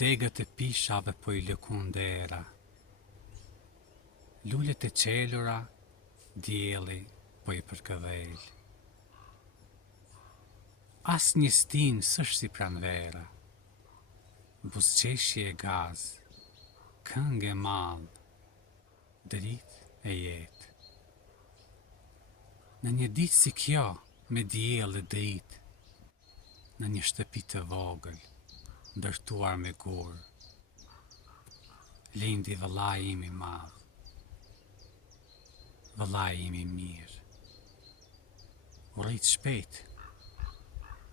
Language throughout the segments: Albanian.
Degët e pishave po I lëkun dera, lullet e qelura, dielli po I përkëdhel. As një stin s'është si pranvera, buzëqeshje e gaz, këngë e madh, dritë e jetë. Në një ditë si kjo, me diell e dritë, në një shtëpi të vogël, ndërtuar me gur, lindi vëllai im I madh, vëllai im I mirë. U rrit shpejt,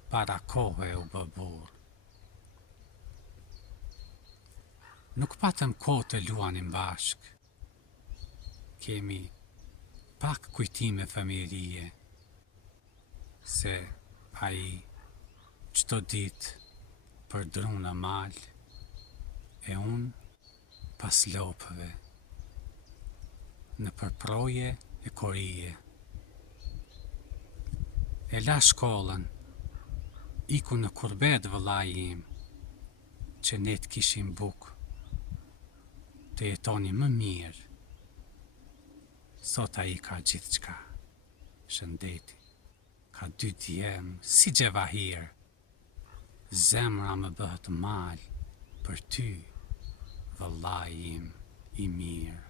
para kohe u bë burr. Nuk patëm kohë të luanim bashk. Kemi pak kujtime familjerie, se ai çdo ditë për dru në mal, e unë pas lopëve, në përproje e korije. E la shkollën, iku në kurbet vëllai im, që ne të kishim bukë, të jetoni më mirë. Sot ai ka gjithçka, shëndeti, ka 2 djemë si Gjevahir. Zemra më bëhet mal për ty, vëllai im I mirë.